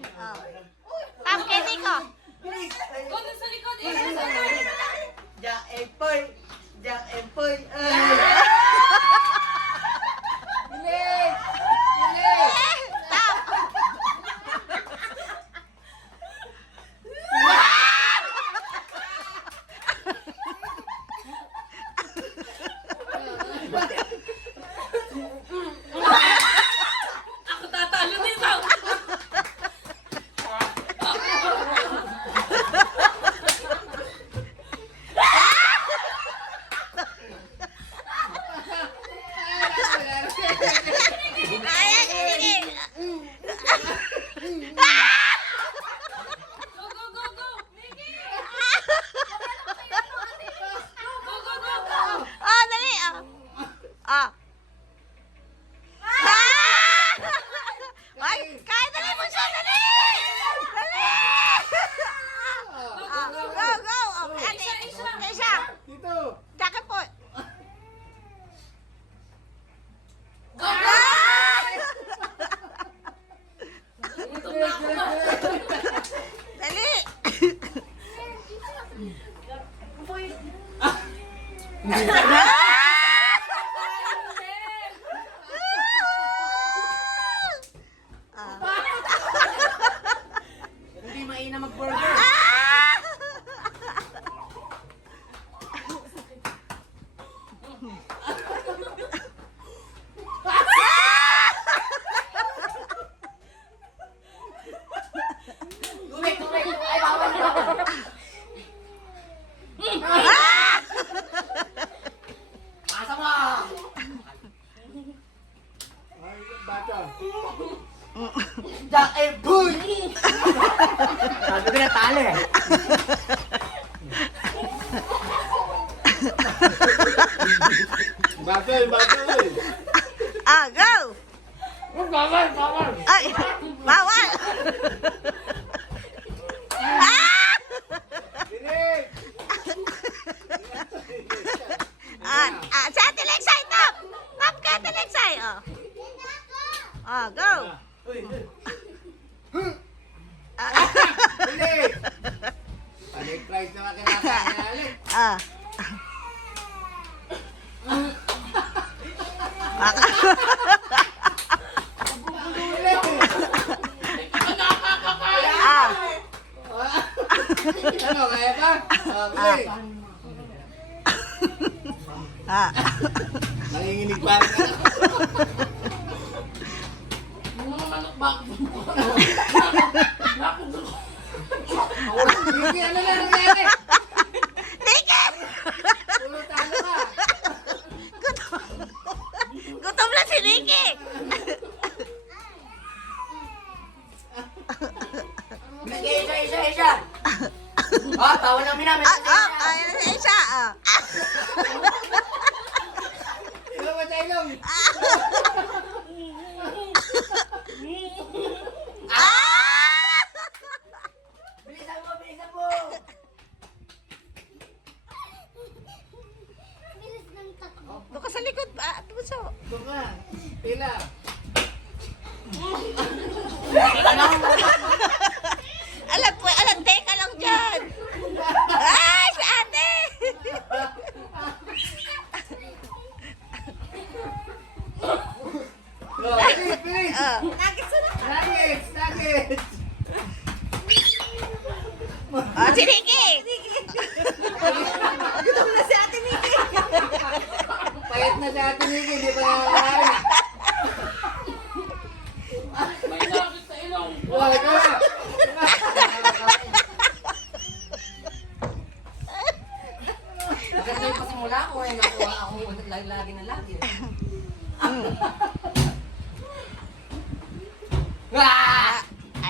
Tap, candy ko. Doon sa likod eh. Jack and Poy. Jack and Poy. Bilis! Bilis! Tap. Ako tatalo dito. Ayan, sige. Go, go, go, go. Nikki! Go, go, go, go. Ah, dali. Ah. Ay, kaya dali mo siya, dali! Dali! Go, go! Ate, isa. Dito! Jacket po. Go, go. Gutom na ako. Dali! Hindi maina mag-burger. Tubig! Tubig! Ay, bawal! Pasa mo! Ay, bata. Jack and Poy! Sabi ko na tali eh. Bagay, bagay. Ah, go! Bagay, bagay. Ay, bawal! Dinig! Sa Ate Lexay, tap! Tap ka, Ate Lexay, oh. Ah, go! Dinig! Panig price naman kinakain na ulit. Ah. Baka. Ah. Ano, kaya ba? Okay. Ah. Nanginginig pa rin ako. Mga manok ba? Hindi, ano na nangyari? Ticket! Puro talo ka. Gutom na si Nikki! Isa. Oh, tawa namin namin. Ayan si Isha, ah. Ilo ba tayo lang? Bilisan mo, bilisan mo. Doon ka sa likod, puso. Doon ka. Pila. Alam, teka lang dyan. Ay, si ate! Oh, bilis, bilis. Nuggets, nuggets. Ah, si Nikki! Gutom na si ate Nikki. Payat na si Ate Nikki, di pa nakakain. May nakit sa ilong. Wala ka na. Maganda yung pasimula ko eh. Nakuha ako lagi na lagi.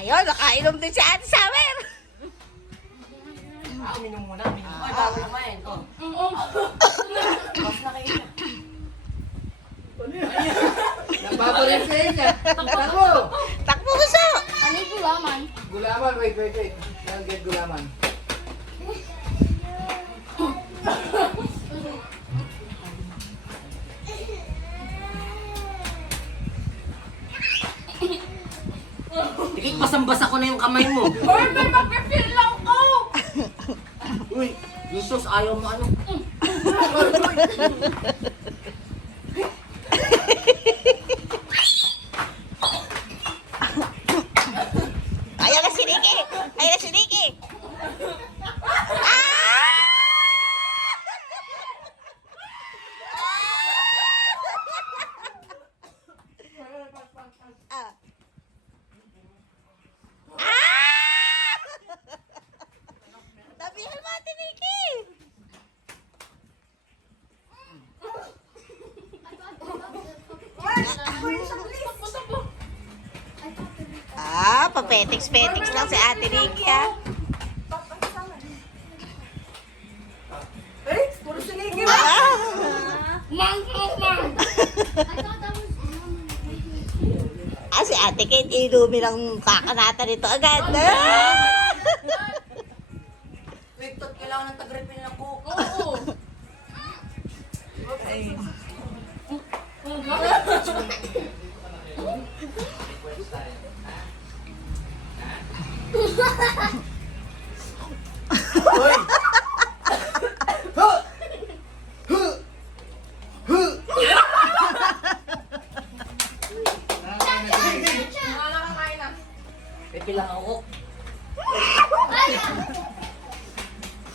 Ayun, nakainom din si ate Summer. Uminom muna. Ay, bawal kumain. Oh. Mas na kayo. Nagbabalit sa inyo. Takbo. Takbo gusto. Ano yung gulaman? Gulaman, wait. Don't get gulaman. Ikik, basang-basa ko na yung kamay mo. Hoy, may mag-feel lang ko! Uy, Jesus, ayaw mo ano? Ayan na si Ricky! Ayan na si Ricky! Ah! Ah! Ah! Tabihan mo, Ate Ricky! Ah, papetiks-petiks lang si Ate Ricky, ah. Eh, puro sinigil. Ah, ah si Ate Kate, ilumi ng kakanata nito agad. Ah! Wait, tot, kailangan ng tag-refill na coke. Oo. Ay. Hoy! Nakakakain na. Refill lang ako.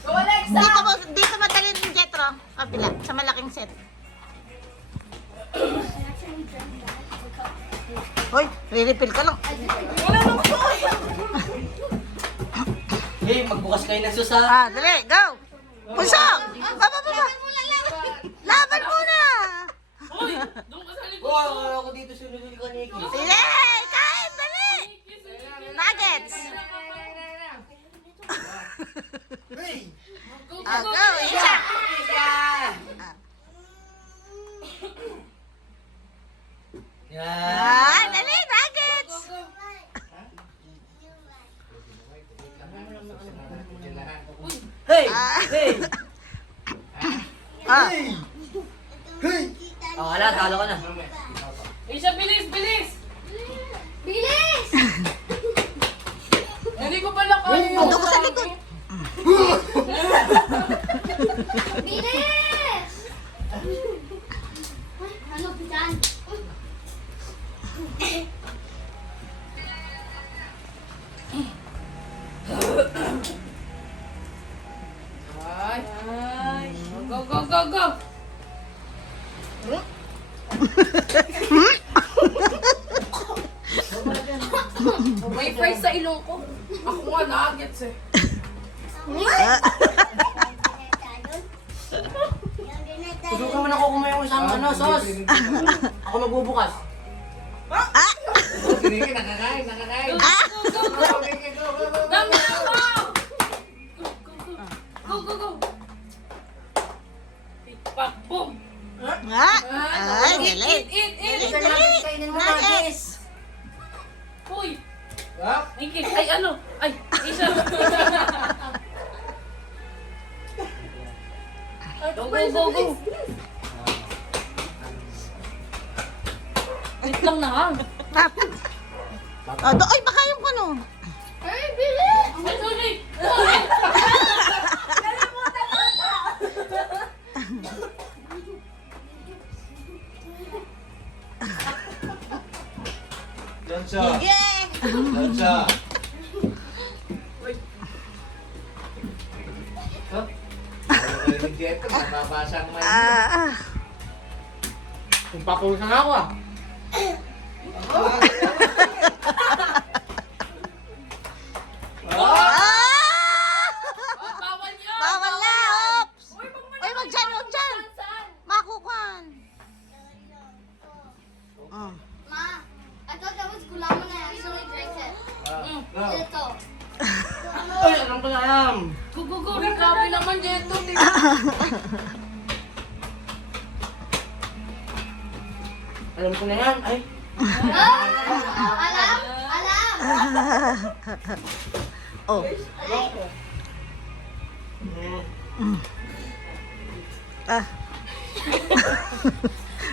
Go, Alexa! Dito madali ng Jetro. Kabila, sa malaking set. Hoy, re-refill ka lang. Hey, magbukas kayo ng susa. Ah, dali, go! Puso! Baba! Laban muna! Hoy, doon ka sa likod Oh, ko. ako dito sunod ka, Nikki. Sige! Kain, dali! Nuggets! Hey! Go, go, Ah, go. go! Isa! Yan. Ah, dali, nuggets! Go, go. Hey! Ah. Hey! Ah, Hey! Oh, wala, talo ka na. Isha, bilis, bilis! Bilis! Hindi ko pala kaya. ando ko sa likod. Bilis! Ay, ano, bitan? Ay. Go, go, go, go! May fries sa ilong ko. Ako nga nuggets eh. Ah, Tusukan mo na ko kumain yung isang ano, sauce. Ako magbubukas. Sinigil, nakakain. ah! Dami na ako! Go, go, go! Tikpak, boom! Ah! Ay, dali! Eat, eat! Dali, dali! Nuggets! Uy! Ha? Ingkit! Ay, ano? Ay, isa! Go, go, go, go! Wait lang na ha! Oh, ay, baka yung ano. Ay, bilis! Ay, sorry! Yan siya. Yeah! Yan siya. Ha? Ano kayo ni Jeto? Nababasa ang mind mo. Ah, Kung papusan ako ah. ah! Bawal yan! Bawal na! Oops! Uy, Uy, wag dyan, wag dyan! Saan? Makukuhan! Oh. Ma, I thought that was gulaman I accidentally drank it. Ito. Ay, alam ko na alam. Go, go, go! Grabe naman dito! Alam ko na yan. Ay. Alam? Alam? Oh. Ah.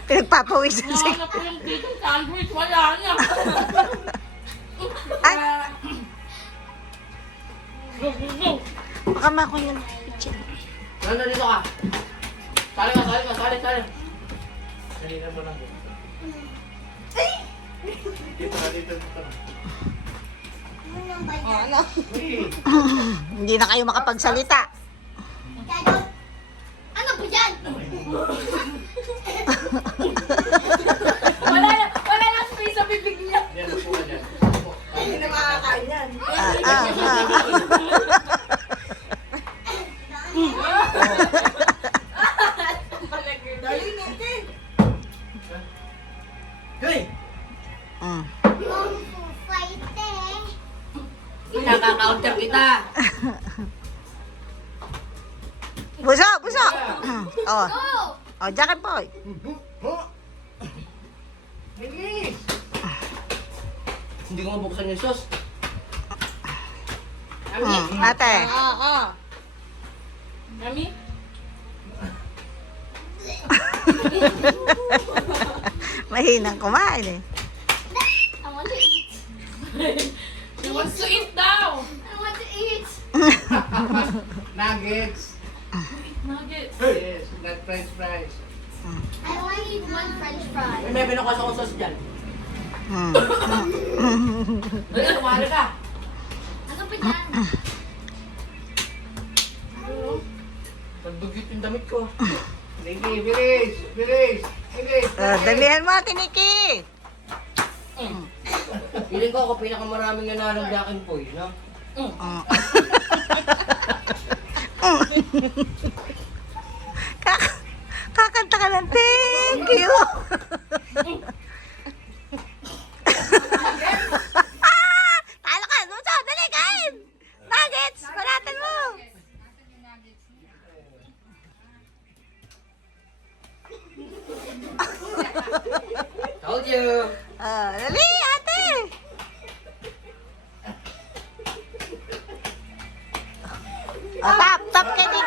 Pinagpapawisan si... Nahanap ko yung dito sandwich, wala na! Ay! Baka makuha yung picture. Nandun dito ka. Sali ka, sali ka, sali, sali. Kanina mo lang. Ano? Hindi na kayo makapagsalita. Ano ba yan? Wala na space sa bibig niya. Yan, upo ka dyan. Hindi na makakain yan. Hey! Mm. Kung fu fighting. Nakaka-counter kita. Buso, buso. Oh, Go! oh, Jackie Boy. Bilis! Hindi ko mabuksan yung sauce. Ate. Mami? Mahinang kumain eh. I want to eat. She wants to eat daw. I want to eat. Nuggets! Nuggets. Yes, not french fries. I want to eat one french fry. May binukas akong sauce dyan. Mm. Ay, tumali ka. Ano ba yan? Nagdugyot yung damit ko. Sige, bilis! Bilis! Bilis! Dalihan mo, Tiniki. Feeling ko ako pinakamaraming nanalo Jack and Poy, no? Kakanta ka ng thank you. Talo ka, Buso, dali, kain. Nuggets, balatan mo. Told you! Dali, ate. Tap ka din.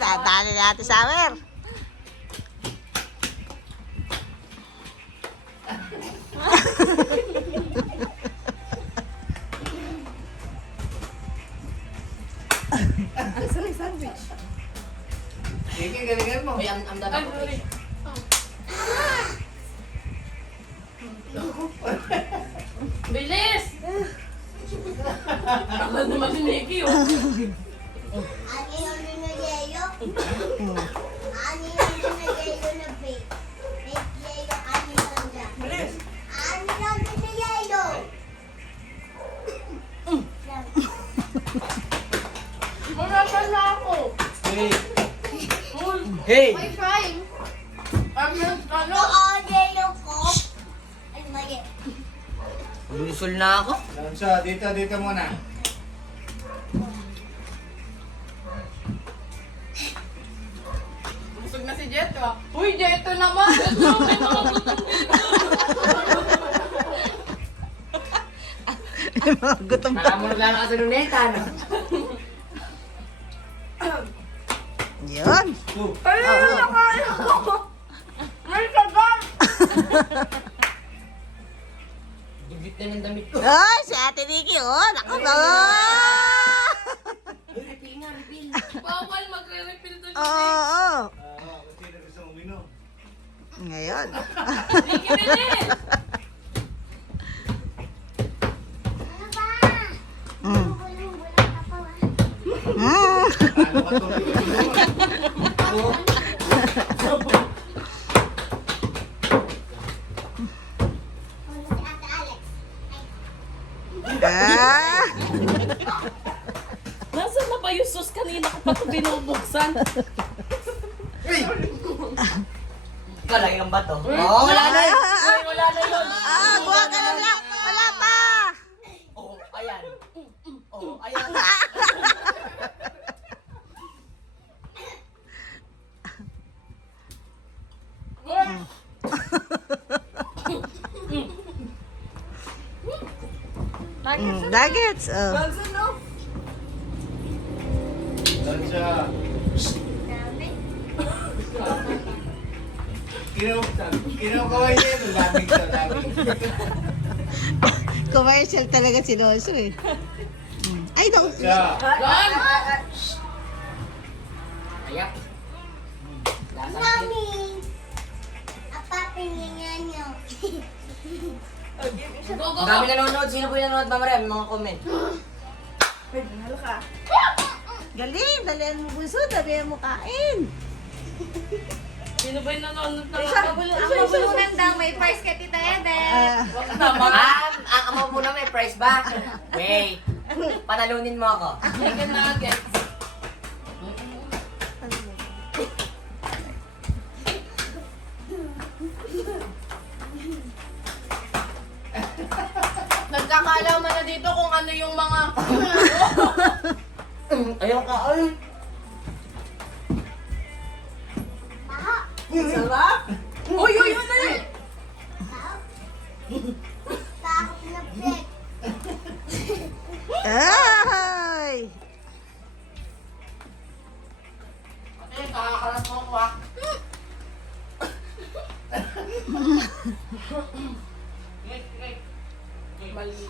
Dadali natin sa amin. Sige, galingan mo. Ay, ang dami Ay, ko. sorry. Bilis! Ako naman si Nikki, oh. Ani yung linayeyo? Ani yung linayeyo na bake? Bake yeyo, ani lang dyan. Ani lang linayeyo? Marasa na ako. Hey! Uy, Hey! Why trying? ano? Nakayeyo ko. Ay, mali. Bulusol na ako. Lanso, dito muna. Busog na si Jeto, ah. Uy, Jeto naman! Jeto, may mga gutom dito. Gutom pa. Nakamunod lang ka sa luneta, no? Yun. Ay, nakain ko! May kagat! Dugyot na ng damit ko. Ay, si Ate Nikki, oh. Naku ba? Refill nga, refill. Bawal magre-refill doon. Oo. Kung sino gusto mong uminom. Ngayon. Nikki, bilis! Ano ba? Mm. Bulong-bulong ka pa, ah. Mm. Ano ka tuloy? Ano si Ate Alex? Ah. Nasaan na ba yung sauce kanina ko pa ito binubuksan? Kalagang ba to? Oo, wala na yun. Uy, wala na yun. Buha ka na lang. Wala pa. Oo, ayan. Oo, ayan. Uy! Nuggets. Oh. Gansan, no? Lansya. Kinukaway niya ito. Lamig sa lamig. Commercial talaga si Noso eh. Ay, no. Lansya. Gan! Ayak. Lasa. Mami! Apa pingingan niyo? Go, go, Ang go! dami nanonood. Sino po yung nanonood, Mama Rem? Mga comment. Galing, dalihan mo bunso, dalihan mo kain. Sino ba yung nanonood na Ang mabulunan daw, may price kay Tita Ede. Wag naman. Ang mo muna may price ba? Wait. Panalunin mo ako. Chicken nuggets. Nagkakaalaman na dito kung ano yung mga... Ayaw ka, ay. Uy, uy, uy, dali! Takot na plate. Ay! Ate, kakakalas mo ako ah. Mali.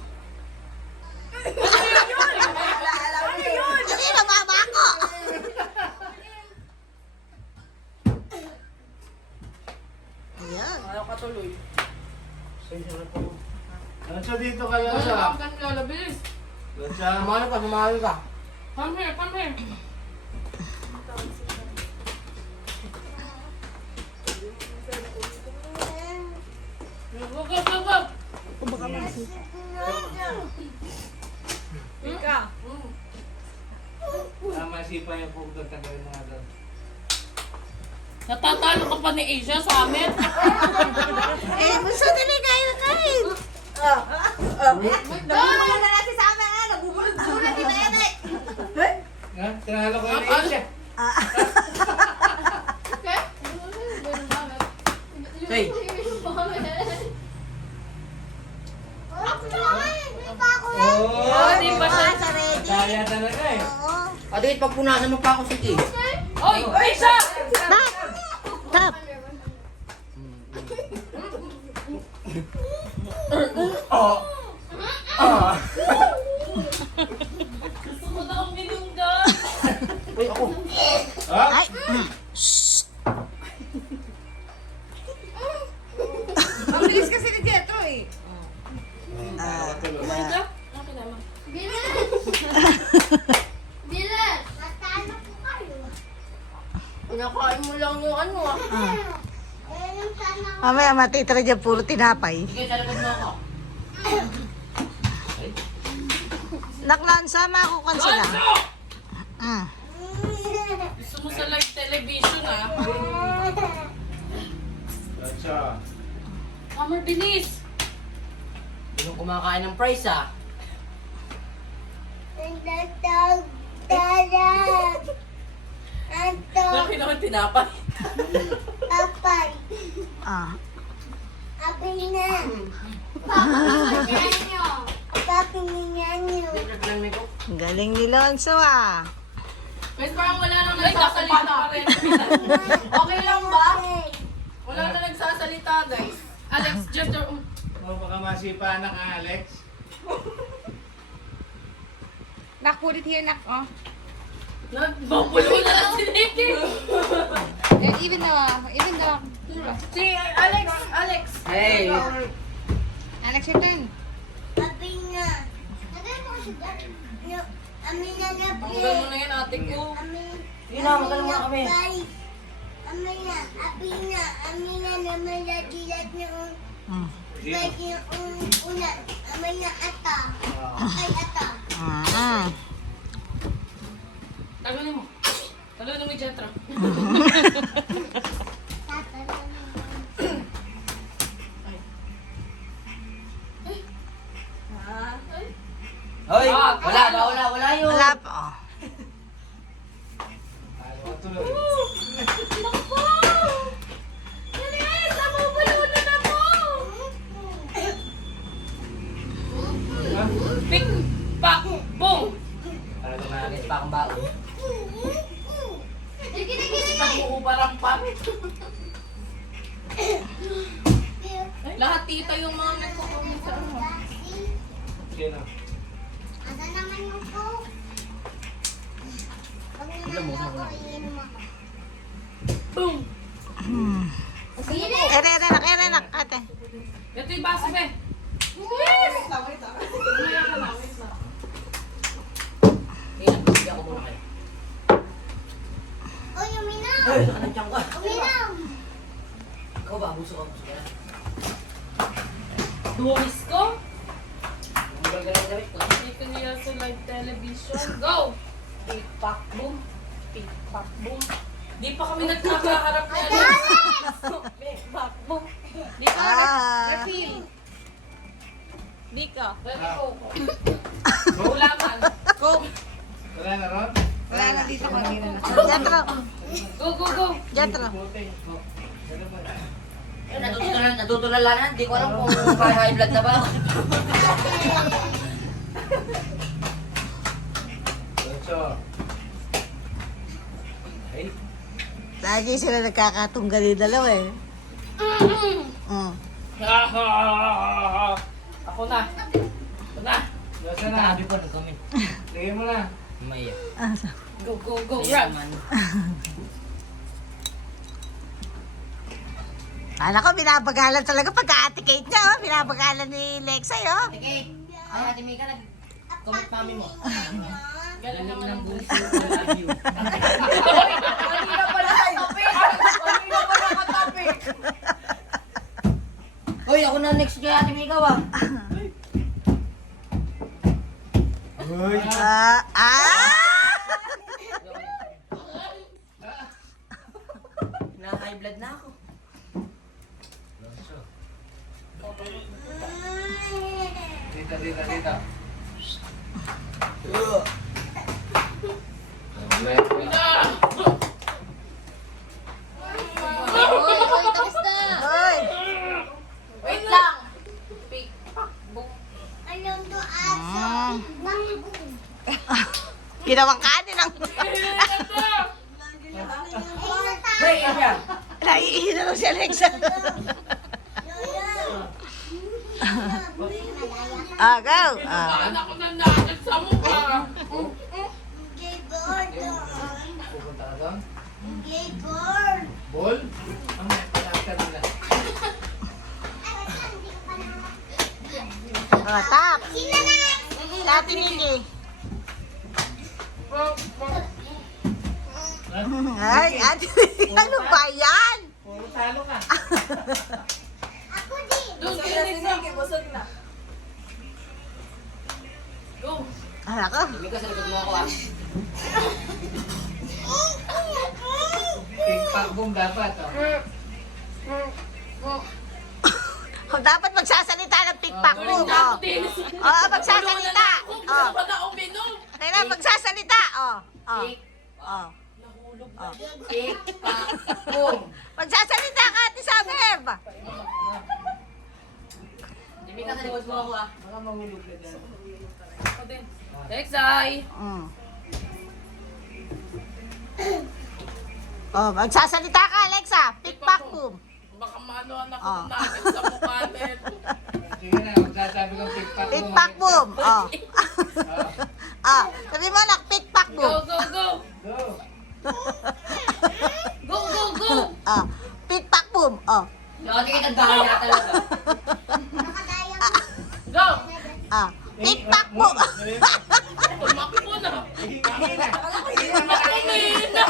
Kasi mababa ako. Ayan. Ayaw ka tuloy. Lansya dito ka, Ay, Lansya. ang ganda, labilis. Lansya. Sumali ka, sumali ka. Come here, come here. Go, go, go, go! Ika. Tama sipa yung pugdog. Tagay mga doon. Natatalo ka pa ni Asia sa amin. Eh, bunso, dali kain na kain. Wala na natin sa amin, nabubulog-bulog na Tita Ede. Ha? Tinalo ko yung Asia. Hey. Ako naman, hindi pa ako Oo. Di ba siya? Sa ready? Kaya talaga eh. Oo. Ate, pagpunasan mo pa ako si Tis. Oy, Asia! Tap! Tap! Gusto ko na akong binungga. Uy, ako. Ha? Ay! Ang bilis kasi ni Jetro eh. Kumain ka? Okay naman. Bilis! Bilis! Natalo ko kayo. Pinakain mo lang yung ano ah. Eh, nung sana ako. Mamaya matitira dyan puro tinapay. Sige, sa likod mo ako. Naklansa, makukuhan sila. Ah. Gusto mo sa live television ah. Lansya. Hammer bilis. Yung kumakain ng price ah. Nagtatag. Tarag. Anto. Laki naman tinapay. Apay. Ah. Apay na. Papingan nyo. Papingan nyo. Naglan mo ko. Ang galing ni Lonso ah. Guys, parang wala nang nagsasalita pa rin. Okay lang ba? Wala na nagsasalita guys. Alex, just O baka masipa ng Alex. Nak, put it here, nak. Oh. nagbabulo na lang si Nicky. Even the. Si Alex, Alex. Hey. Alex, your turn. Sabi nga. Tagay mo si Dad. No, amin na na Tanggal mo na yan ate ko. Amin. Sige na, magaling mo kami. Amin na. Amin na naman na dilat noon. Like yung una. Amin na ata. Ay, ata. Ah. Tagalin mo. Tagalin mo yung Jetra. Hoy, wala yun. Wala pa. Oh. Talo ka tuloy. Bilis! Nabubulo na ako! tita yung mga nagko-comment sa ano. Sino? Asa naman yung coke? Pag nanalo ako, iinom ako. Boom! Erenak, ate. Ito yung baso, be. Wait lang. Wait lang. Kaya nagpapili ako muna kayo. Uy, uminom! Ay, saan ang tiyan ko? Uminom! Ikaw ba? Buso ka na. Duwis ko. Bumbal ka lang gamit ko. Dito niya sa live television. Go! Pick, pack, boom. Pick, pack, boom. Di pa kami nagkakaharap na ano. Pick, pack, boom. Di ka, refill. Di ka. Ready, Coco. Ulaman. Coke. Wala na ron? Wala na dito kanina na. Jatro. Go, go, go. Jatro. Puting. Ano ba? Eh, natutulalan. Hindi ko alam kung high blood na ba ako. Lonso. Ay. Lagi sila nagkakatunggal yung dalawa eh. Mm. Ako na. Ako na. Nasa na? Sabi ko, nag-comment. Tingin mo na. Maya. Go, go, go. Kaya Run. naman. Kala ko binabagalan talaga pagka-ate Kate niya, oh. Binabagalan ni Lexay, oh. Okay. Ay, Ate Mika, nag-comment mami mo. Galing naman ang bulis. Love you. Kanina pa nakatapik! Kanina pa nakatapik! Hoy, ako na next kay Ate Mika, ah. Uy. Na-high blood na ako. Lonso. Dito, dito, dito. Hoy! Wait lang. Pick, pack, boom. Alam to aso. Ginawang kanin ang... Hey, yan. Naiihi na lang si Alexa. Go. Saan ako nanakit sa mukha? Gay bird. Pupunta ka doon? Gay bird. Ball? Ang may palakad nila. Tap. Sino na? Dati Nini. Ay, ate, ano ba yan? Puro talo ka. Ako din. Doon, Busog na kinis si na. Nicky, busog na. Go. Ala ko. Ate Mika, sa likod mo ako, ah. Tingpak boom dapat. Oh, dapat magsasalita ng pikpak mo. Tuloy na ako, Dennis. Magsasalita. Gusto ko na uminom. Kailan magsasalita. Pick, pick, Oh. pack, boom. Magsasalita ka, Ate Sabeb. Ate Mika, sa likod mo ako, ah. Baka mahulog ka dyan. Ako din. Lexay. Magsasalita ka, Alexa. Pikpak boom. Baka maanoan ako ng nakit sa mukha nito. Sige na, magsasabi kong tingpak boom. Pikpak boom. Sabi mo nak, pikpak Go, boom. go, go. Go. Go, go, go. Pikpak boom. Ate Mika, nagbahala talaga. Go. Pikpak boom. Tumakbo na. Hingi na. Tumina.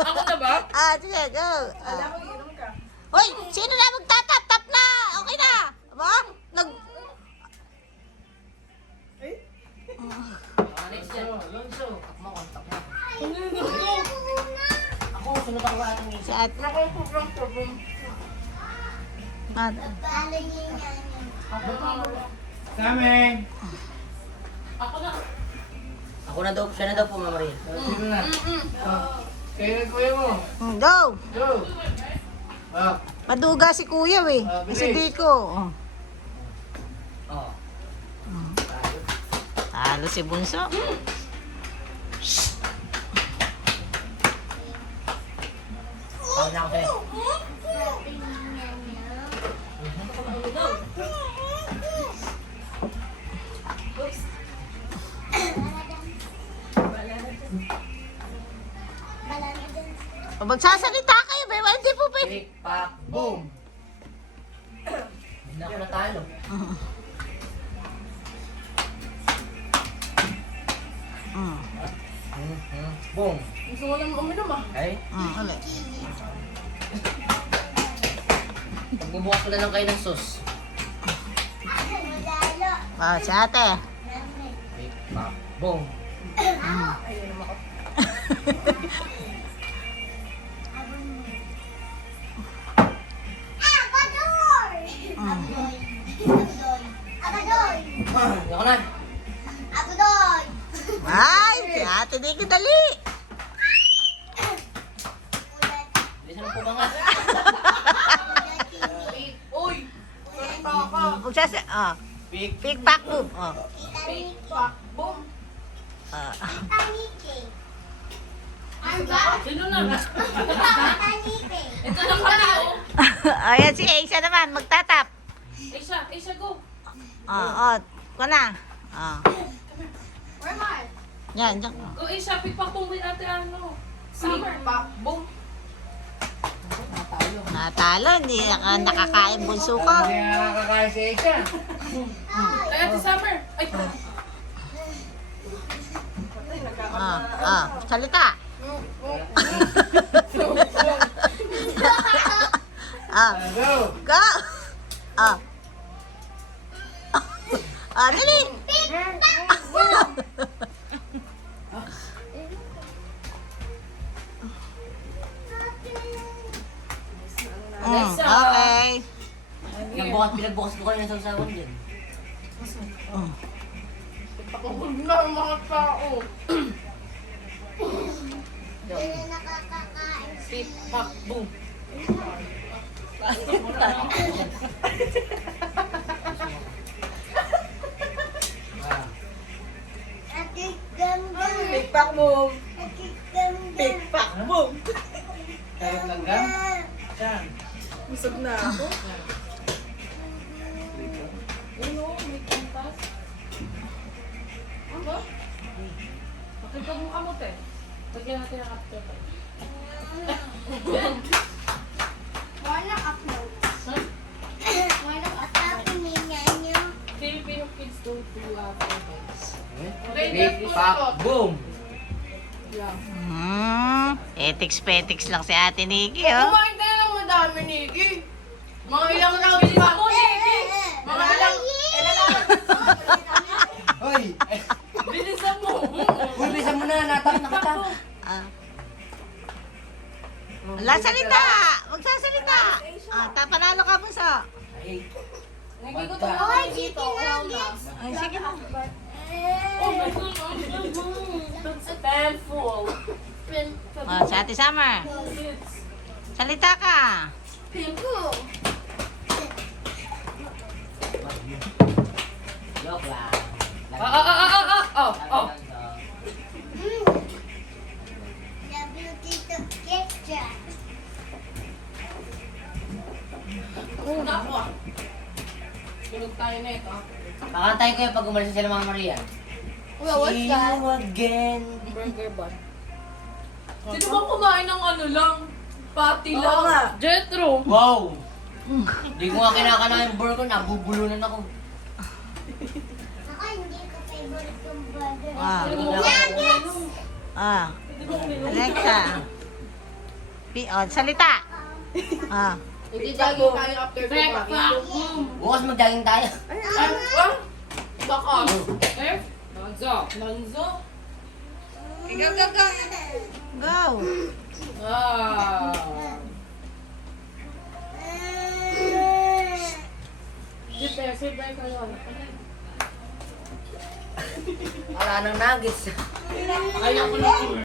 Ako na ba? Sige, go. Alam mo, inom ka. Hoy, sino na magtatap-tap na? Okay na. Ba? Next yan. Lonso. Takmo, kontak mo. Go. Ako, sunod ako Ate Mika. Si Ate. Ako, problem. Talo niya yan. Sameng. Ako na. Ako na daw, siya na daw po, Mama Maria. Sino na? Kayo na kuya mo. Go. Go. Maduga si Kuya eh. Bilis. Si Dico. Oh. Talo si Bunso. Pawin na ako sa'yo. Go. Oops. O, magsasalita kayo, ba? Hindi po pwede. Pick, pack, boom. Hindi na ako natalo. Mm. Boom. Gusto ko lang uminom ah. Okay? Ulit. Pagbubukas ko na lang kayo ng sauce. O, si ate. Pick, pack, boom. Ako na. Ay, si ate Nikki, dali. Bilisan mo po ba nga? Uy! Magsasa... O, Pick, pick, pack, boom. O. Pick, pack, boom. Sino na? Ito na kami oh. Ayan si Aisha naman, magtatap. Aisha, go. O, ko na. O. Yan, yan. Go Aisha, pick, pack, boom. Kay ate ano? Summer. Pick, pack, boom. Natalo, hindi nakakain bunso ko. Hindi nga nakakain si Aisha. Kay ate Summer. Ay, Salita. Go! Go! Dali! Okay. Pinagbukas ko kayo ng sausawan dyan. pakubog na ang mga tao. Pick, pack, boom. Pick pack boom. Pick pack boom. Kahit langgam? Saan? Busog na ako. Ano? May kantas? Ano? Pakipag mo kamot eh. Lagyan natin ang after. Filipino kids don't do after. Pick, pack, boom. Petiks lang si Ate Nikki, oh. Kumain ka na ng madami, Nikki. Mga ilang rounds pa mo, Nikki. Mga ilang... Hoy! Bilisan mo. Uy, bilisan mo na, natap na kita. Wala salita! Magsasalita! Panalo ka po sa... Ay, Nikki, gutom na ako dito. Ay, sige na. Oh my God. Penful. Si Ate Summer. Salita ka. joke lang. Oh. Una ako ah. Tulog tayo na ito. Pakantay ko yung pag umalis sila Mama Maria. See you again. Burger bun. Sino bang kumain ng ano lang? Patty Oo lang. nga. Jetro. Wow! Hindi ko nga kinakana yung burger, nabubulunan ako. Alexa. Salita. Hindi jogging tayo after the party. Bukas mag-jogging tayo. Baka. Nanzo. Go. Sipay ka lang. Wala nang nuggets. Kaya ko lang.